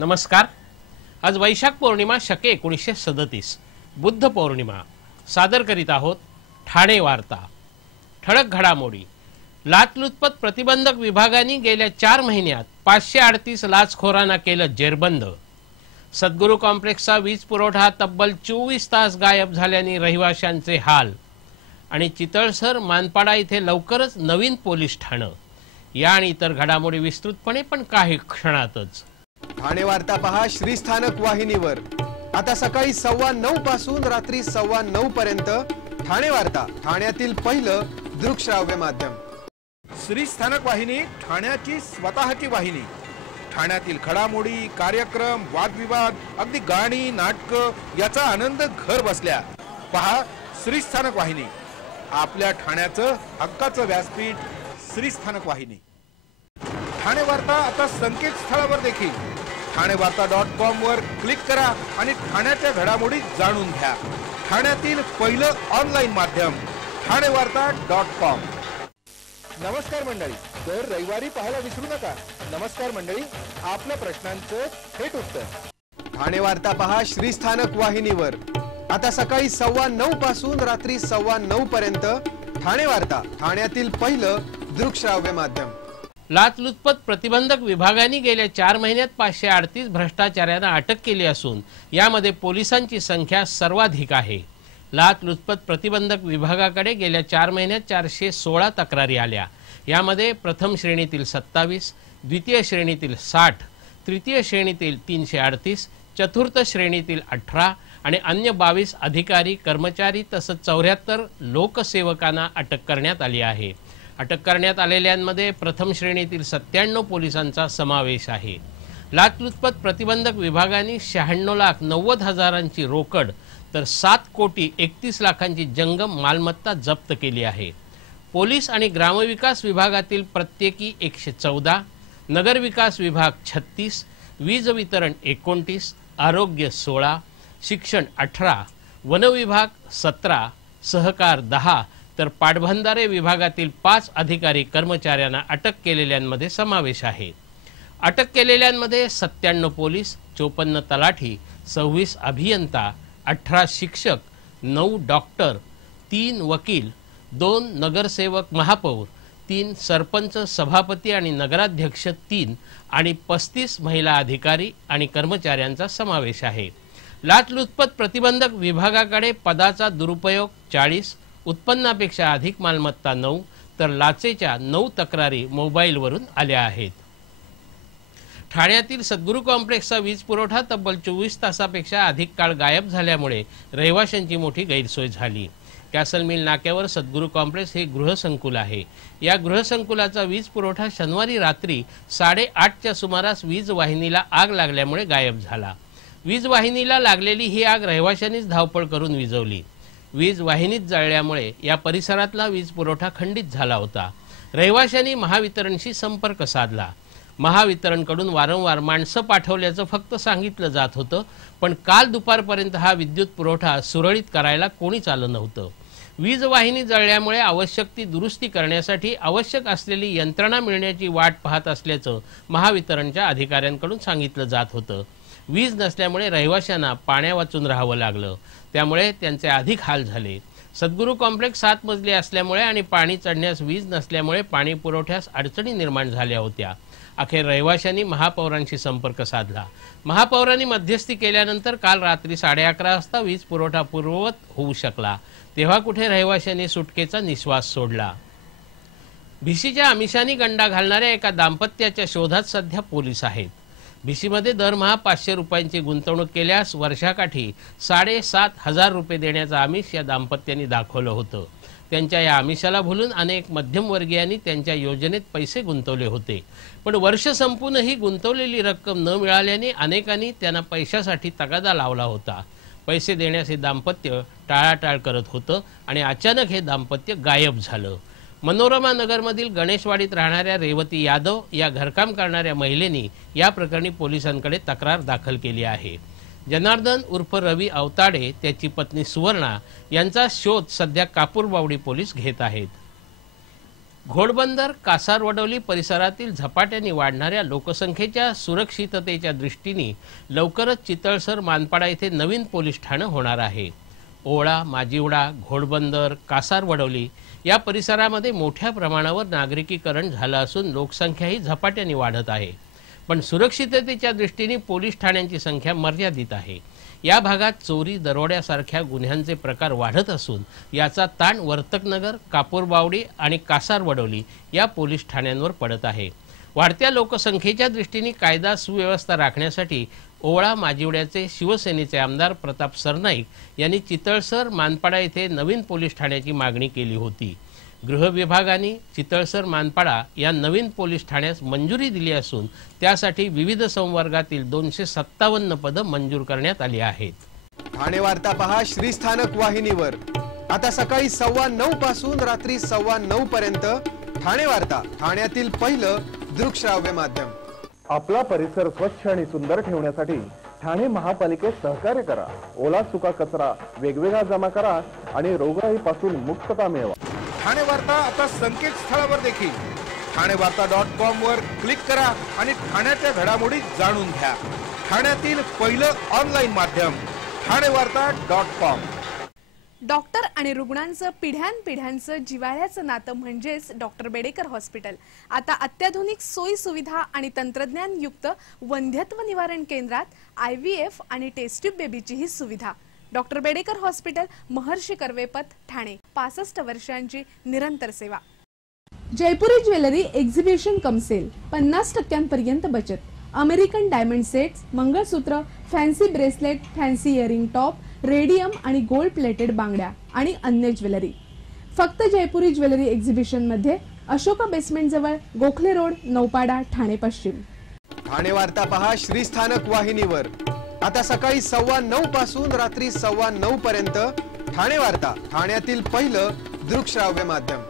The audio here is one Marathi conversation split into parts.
नमस्कार। आज वैशाख पौर्णिमा शके 1937 बुद्ध पौर्णिमा सादर करीत आहोत ठाणे वार्ता। ठळक घडामोडी। लाचलुचपत प्रतिबंधक विभागाने गेल्या 4 महिन्यात 538 लाचखोरांना केलं जेरबंद। सद्गुरू कॉम्प्लेक्सचा वीज पुरवठा तब्बल 24 तास गायब झाल्याने रहिवाशांचे हाल। आणि चितळसर मानपाडा इथे लवकरच नवीन पोलीस ठाणं। या आणि इतर घडामोडी विस्तृतपणे पण काही क्षणातच। ठाणे वार्ता पहा श्रीस्थानक वाहिनीवर। आता सकाळी 9:15 पासून रात्री 9:15 पर्यंत ठाणे वार्ता, ठाण्यातील पहिलं दृकश्राव्य माध्यम। श्रीस्थानक वाहिनी ठाण्याची स्वतःची वाहिनी। ठाण्यातील घडामोडी, कार्यक्रम, वादविवाद, अगदी गाणी, नाटक याचा आनंद घर बसल्या पहा श्रीस्थानक वाहिनी। आपल्या ठाण्याचं हक्काचं व्यासपीठ श्रीस्थानक वाहिनी। ठाणे वार्ता आता संकेतस्थळावर देखील ठाणेवार्ता.com वर क्लिक करा आणि ठाण्याच्या घडामोडी जाणून घ्या। ठाण्यातील पहिलं ऑनलाईन माध्यम ठाणेवार्ता.com। नमस्कार मंडळी, दर रविवारी पाहायला विसरू नका। नमस्कार मंडळी, आपल्या प्रश्नांचं थेट उत्तर। ठाणे वार्ता पहा श्रीस्थानक वाहिनीवर। आता सकाळी 9:15 पासून रात्री 9:15 पर्यंत ठाणे वार्ता, ठाण्यातील पहिलं दृकश्राव्य माध्यम। लाचलुचपत प्रतिबंधक विभागाने गेल्या 4 महिन्यात 538 भ्रष्टाचाऱ्यांना अटक केली असून यामध्ये पोलिसांची संख्या सर्वाधिक आहे। लाचलुचपत प्रतिबंधक विभागाकडे गेल्या 4 महिन्यात 416 तक्रारी आल्या। यामध्ये प्रथम श्रेणीतील 27, द्वितीय श्रेणीतील 60, तृतीय श्रेणीतील 338, चतुर्थ श्रेणीतील 18 आणि अन्य 22 अधिकारी, कर्मचारी तसंच 74 लोकसेवकांना अटक करण्यात आली आहे। अटक करण्यात आलेल्यांमध्ये प्रथम श्रेणीतील 97 पोलिसांचा समावेश आहे। लाचलुचपत प्रतिबंधक विभागाने 96,90,000ची रोकड तर 7,31,00,000ची जंगम मालमत्ता जप्त केली आहे। पोलीस आणि ग्रामविकास विभागातील प्रत्येकी 114, नगरविकास विभाग 36, वीज वितरण 29, आरोग्य 16, शिक्षण 18, वन विभाग 17, सहकार 10 तर पाटबंधारे विभागातील 5 अधिकारी कर्मचाऱ्यांना अटक केलेल्यांमध्ये समावेश आहे। अटक केलेल्यांमध्ये 97 पोलीस, 54 तलाठी, 26 अभियंता, 18 शिक्षक, 9 डॉक्टर, 3 वकील, 2 नगरसेवक महापौर, 3 सरपंच, सभापती आणि नगराध्यक्ष 3 आणि 35 महिला अधिकारी आणि कर्मचाऱ्यांचा समावेश आहे। लाचलुचपत प्रतिबंधक विभागाकडे पदाचा दुरुपयोग 40, उत्पन्नापेक्षा अधिक मालमत्ता 9 तर लाचेच्या 9 तक्रारी मोबाईलवरून आल्या आहेत। ठाण्यातील सद्गुरू कॉम्प्लेक्सचा वीज पुरवठा तब्बल 24 तासापेक्षा अधिक काळ गायब झाल्यामुळे रहिवाशांची मोठी गैरसोय झाली। कॅसल मिल नाक्यावर सद्गुरू कॉम्प्लेक्स हे गृहसंकुल आहे। या गृहसंकुलाचा वीज पुरवठा शनिवारी रात्री 8:30च्या सुमारास वीज वाहिनीला आग लागल्यामुळे गायब झाला। वीज वाहिनीला लागलेली ही आग रहिवाशांनीच धावपळ करून विझवली। वीज वाहिनीत जळल्यामुळे या परिसरातला वीज पुरवठा खंडित झाला होता। रहिवाशांनी महावितरणशी संपर्क साधला। महावितरणकडून वारंवार माणसं पाठवल्याचं फक्त सांगितलं जात होतं, पण काल दुपारपर्यंत हा विद्युत पुरवठा सुरळीत करायला कोणीच आलं नव्हतं। वीज वाहिनी जळल्यामुळे आवश्यक ती दुरुस्ती करण्यासाठी आवश्यक असलेली यंत्रणा मिळण्याची वाट पाहत असल्याचं महावितरणच्या अधिकाऱ्यांकडून सांगितलं जात होतं। वीज नसल्यामुळे रहिवाशांना पाण्यावाचून राहावं लागलं, त्यामुळे त्यांचे अधिक हाल झाले। सद्गुरू कॉम्प्लेक्स 7 मजली असल्यामुळे आणि पाणी चढण्यास वीज नसल्यामुळे पाणी पुरवठ्यास अडचणी निर्माण झाल्या होत्या। अखेर रहिवाशांनी महापौरांशी संपर्क साधला। महापौरांनी मध्यस्थी केल्यानंतर काल रात्री 11:30 वाजता वीज पुरवठा पूर्ववत होऊ शकला। तेव्हा कुठे रहिवाशांनी सुटकेचा निश्वास सोडला। भिशीच्या आमिषाने गंडा घालणाऱ्या एका दाम्पत्याच्या शोधात सध्या पोलीस आहेत। भिशीमध्ये दरमहा 500 रुपयांची गुंतवणूक केल्यास वर्षाकाठी 7,500 रुपये देण्याचं आमिष या दाम्पत्याने दाखवलं होतं। त्यांच्या या आमिषाला भुलून अनेक मध्यमवर्गीयांनी त्यांच्या योजनेत पैसे गुंतवले होते, पण वर्ष संपूनही गुंतवलेली रक्कम न मिळाल्याने अनेकांनी त्यांना पैशासाठी तगादा लावला होता। पैसे देण्यास हे दाम्पत्य टाळाटाळ करत होतं आणि अचानक हे दाम्पत्य गायब झालं। मनोरमा नगरमधील गणेशवाडीत राहणाऱ्या रेवती यादव या घरकाम करणाऱ्या महिलेनी या प्रकरणी पोलिसांकडे तक्रार दाखल केली आहे। जनार्दन उर्फ रवी अवताडे, त्याची पत्नी सुवर्णा यांचा शोध सध्या कापूरबावडी पोलीस घेत आहेत। घोडबंदर कासारवडवली परिसरातील झपाट्याने वाढणाऱ्या लोकसंख्येच्या सुरक्षिततेच्या दृष्टीने लवकरच चितळसर मानपाडा येथे नवीन पोलीस ठाणे होणार आहे। ओळा, माजिवडा, घोडबंदर, कासारवडवली या परिसरामध्ये मोठ्या प्रमाणावर नागरिकीकरण झालं असून लोकसंख्याही झपाट्याने वाढत आहे। पण सुरक्षिततेच्या दृष्टीने पोलीस ठाण्यांची संख्या मर्यादित आहे। या भागात चोरी, दरोड्यासारख्या गुन्ह्यांचे प्रकार वाढत असून याचा ताण वर्तकनगर, कापूरबावडी आणि कासारवडवली या पोलीस ठाण्यांवर पडत आहे। वाढत्या लोकसंख्येच्या दृष्टीने कायदा सुव्यवस्था राखण्यासाठी ओळा माजिवड्याचे शिवसेनेचे आमदार प्रताप सरनाईक यांनी चितळसर मानपाडा येथे नवीन पोलीस ठाण्याची मागणी केली होती। गृह विभागाने चितळसर मानपाडा या नवीन पोलीस ठाण्यास मंजुरी दिली असून त्यासाठी विविध संवर्गातील 257 पदं मंजूर करण्यात आली आहेत। ठाणे वार्ता पहा श्रीस्थानक वाहिनीवर। आता सकाळी 9:15 पासून रात्री 9:15 पर्यंत ठाणे वार्ता, ठाण्यातील पहिलं दृकश्राव्य माध्यम। आपला परिसर स्वच्छ आणि सुंदर ठेवण्यासाठी ठाणे महापालिकेत सहकार्य करा। ओला सुका कचरा वेगवेगळा जमा करा आणि रोगराईपासून मुक्तता मिळवा। ठाणे वार्ता आता संकेतस्थळावर देखील ठाणेवार्ता.com वर क्लिक करा आणि ठाण्याच्या घडामोडी जाणून घ्या। ठाण्यातील पहिलं ऑनलाईन माध्यम ठाणेवार्ता.com। डॉक्टर आणि रुग्णांचं पिढ्यानपिढ्यांचं जिव्हाळ्याचं नातं म्हणजेच डॉक्टर बेडेकर हॉस्पिटल। आता अत्याधुनिक सोयी सुविधा आणि तंत्रज्ञान युक्त वंध्यत्व निवारण केंद्रात IVF आणि टेस्ट ट्यूब बेबीची ही सुविधा। Doctor Bedekar hospital, Maharshi Karvepath, Thane. 65 वर्षांची निरंतर सेवा। Jaipuri jewellery exhibition cum sale, 50% बचत। American diamond sets, mangalsutra, fancy bracelet, fancy earring top, radium आणि गोल्ड प्लेटेड बांगड्या आणि अन्य ज्वेलरी फक्त जयपुरी ज्वेलरी एक्झिबिशन मध्ये, अशोका बेसमेंट जवळ, गोखले रोड, नौपाडा, ठाणे पश्चिम। ठाणे वार्ता पहा श्रीस्थानक वाहिनीवर। आता सकाळी 9:15 पासून रात्री 9:15 पर्यंत ठाणे वार्ता, ठाण्यातील पहिलं दृकश्राव्य माध्यम।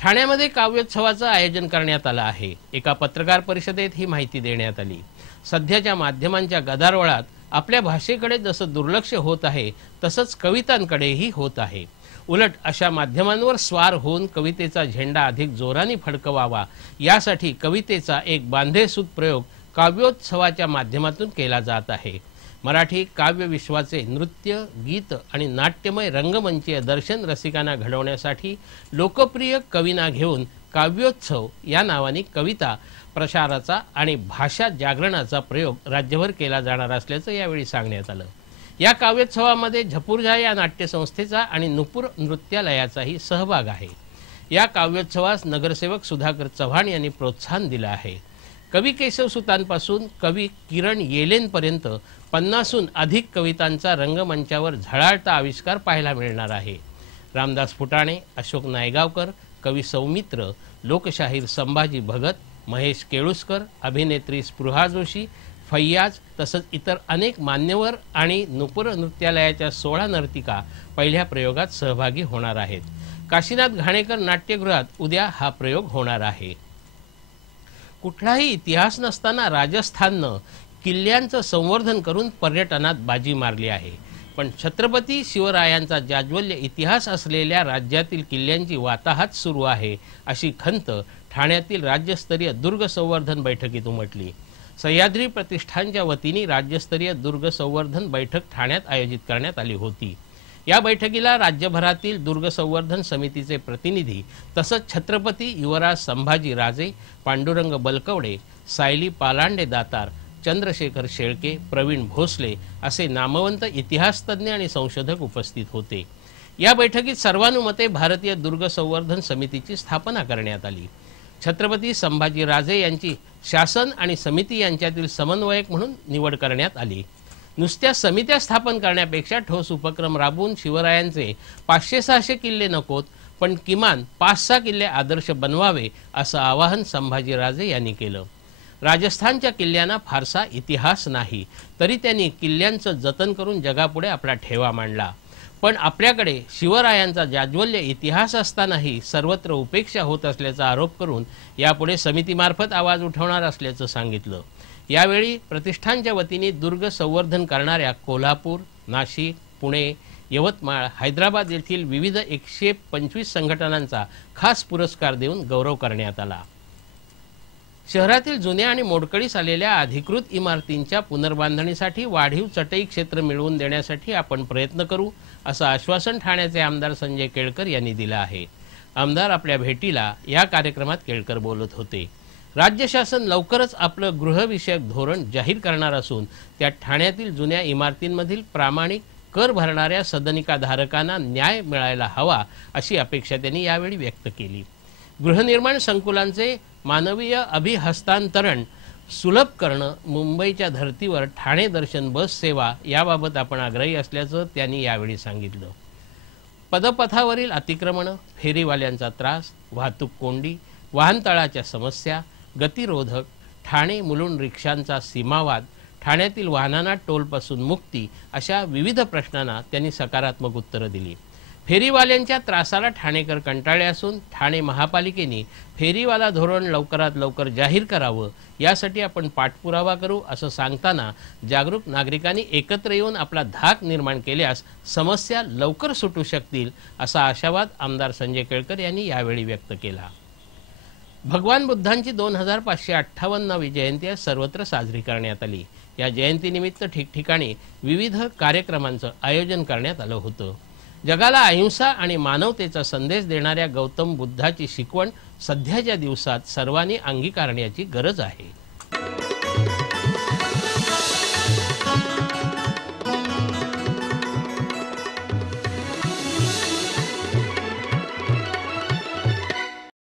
ठाण्यामध्ये काव्योत्सवाचं आयोजन करण्यात आलं आहे। एका पत्रकार परिषदेत ही माहिती देण्यात आली। सध्याच्या माध्यमांच्या गदारोळात आपल्या भाषेकडे जसं दुर्लक्ष होत आहे तसंच कवितांकडेही होत आहे। उलट अशा माध्यमांवर स्वार होऊन कवितेचा झेंडा अधिक जोराने फडकवावा यासाठी कवितेचा एक बांधेसूद प्रयोग काव्योत्सवाच्या माध्यमातून केला जात आहे। मराठी काव्य विश्वाचे नृत्य, गीत आणि नाट्यमय रंगमंचीय दर्शन रसिकांना घडवण्यासाठी लोकप्रिय कवींना घेऊन काव्योत्सव या नावाने कविता प्रसाराचा आणि भाषा जागरणाचा प्रयोग राज्यभर केला जाणार असल्याचं यावेळी सांगण्यात आलं। या काव्योत्सवामध्ये झपूर्झा या नाट्यसंस्थेचा आणि नुपूर नृत्यालयाचाही सहभाग आहे। या काव्योत्सवास नगरसेवक सुधाकर चव्हाण यांनी प्रोत्साहन दिलं आहे। कवी केशवसुतांपासून कवी किरण येलेंपर्यंत 50हून अधिक कवितांचा रंगमंचावर झळाळता आविष्कार पाहायला मिळणार आहे। रामदास फुटाणे, अशोक नायगावकर, कवी सौमित्र, लोकशाहीर संभाजी भगत, महेश केळुसकर, अभिनेत्री स्पृहा जोशी, फैयाज तसंच इतर अनेक मान्यवर आणि नुपूर नृत्यालयाच्या 16 नर्तिका पहिल्या प्रयोगात सहभागी होणार आहेत। काशीनाथ घाणेकर नाट्यगृहात उद्या हा प्रयोग होणार आहे। कुठलाही इतिहास नसताना राजस्थाननं किल्ल्यांचं संवर्धन करून पर्यटनात बाजी मारली आहे। पण छत्रपती शिवरायांचा जाज्वल्य इतिहास असलेल्या राज्यातील किल्ल्यांची वाताहत सुरू आहे अशी खंत ठाण्यातील राज्यस्तरीय दुर्ग संवर्धन बैठकीत उमटली। सह्याद्री प्रतिष्ठानच्या वतीने राज्यस्तरीय दुर्ग संवर्धन बैठक ठाण्यात आयोजित करण्यात आली होती। या बैठकीला राज्यभरातील दुर्ग संवर्धन समितीचे प्रतिनिधी तसंच छत्रपती युवराज संभाजी राजे, पांडुरंग बलकवडे, सायली पालांडे दातार, चंद्रशेखर शेळके, प्रवीण भोसले असे नामवंत इतिहासतज्ञ आणि संशोधक उपस्थित होते। या बैठकीत सर्वानुमते भारतीय दुर्ग संवर्धन समितीची स्थापना करण्यात आली। छत्रपती संभाजी राजे यांची शासन आणि समिती यांच्यातील समन्वयक म्हणून निवड करण्यात आली। नुसत्या समित्या स्थापन करण्यापेक्षा ठोस उपक्रम राबवून शिवरायांचे 500-600 किल्ले नकोत, पण किमान 5-6 किल्ले आदर्श बनवावे असं आवाहन संभाजी राजे यांनी केलं। राजस्थानच्या किल्ल्यांना फारसा इतिहास नाही, तरी त्यांनी किल्ल्यांचं जतन करून जगापुढे आपला ठेवा मांडला। पण आपल्याकडे शिवरायांचा जाज्वल्य इतिहास असतानाही सर्वत्र उपेक्षा होत असल्याचा आरोप करून यापुढे समितीमार्फत आवाज उठवणार असल्याचं सांगितलं। यावेळी प्रतिष्ठानच्या वतीने दुर्ग संवर्धन करणाऱ्या कोल्हापूर, नाशिक, पुणे यवतमाळ, हैदराबाद येथील विविध 125 संघटनांचा खास पुरस्कार देऊन गौरव करण्यात आला। शहरातील जुन्या आणि मोडकळीस आलेल्या अधिकृत इमारतींच्या पुनर्बांधणीसाठी वाढीव चटई क्षेत्र मिळवून देण्यासाठी आपण प्रयत्न करू, असं आश्वासन ठाण्याचे आमदार संजय केळकर यांनी दिलं आहे। आमदार आपल्या भेटीला या कार्यक्रमात केळकर बोलत होते। राज्य शासन लवकरच आपलं गृहविषयक धोरण जाहीर करणार असून त्यात ठाण्यातील जुन्या इमारतींमधील प्रामाणिक कर भरणाऱ्या सदनिकाधारकांना न्याय मिळायला हवा, अशी अपेक्षा त्यांनी यावेळी व्यक्त केली। गृहनिर्माण संकुलांचे मानवीय अभिहस्तांतरण सुलभ करणं, मुंबईच्या धर्तीवर ठाणे दर्शन बस सेवा याबाबत आपण आग्रही असल्याचं त्यांनी यावेळी सांगितलं। पदपथावरील अतिक्रमण, फेरीवाल्यांचा त्रास, वाहतूक कोंडी, वाहनतळाच्या समस्या, गतिरोधक, ठाणे मुलुंड रिक्षांचा सीमावाद, ठाण्यातील वाहनांना टोलपासून मुक्ती अशा विविध प्रश्नांना त्यांनी सकारात्मक उत्तरं दिली। फेरीवाल्यांच्या त्रासाला ठाणेकर कंटाळले असून ठाणे महापालिकेने फेरीवाला धोरण लवकरात लवकर जाहीर करावं, यासाठी आपण पाठपुरावा करू, असं सांगताना जागरूक नागरिकांनी एकत्र येऊन आपला धाक निर्माण केल्यास समस्या लवकर सुटू शकतील, असा आशावाद आमदार संजय केळकर यांनी यावेळी व्यक्त केला। भगवान बुद्धांची 2558वी जयंती सर्वत्र साजरी करण्यात आली। या जयंतीनिमित्त ठिकठिकाणी विविध कार्यक्रमांचं आयोजन करण्यात आलं होतं। जगाला अहिंसा आणि मानवतेचा संदेश देणाऱ्या गौतम बुद्धाची शिकवण सध्याच्या दिवसात सर्वांनी अंगीकारण्याची गरज आहे।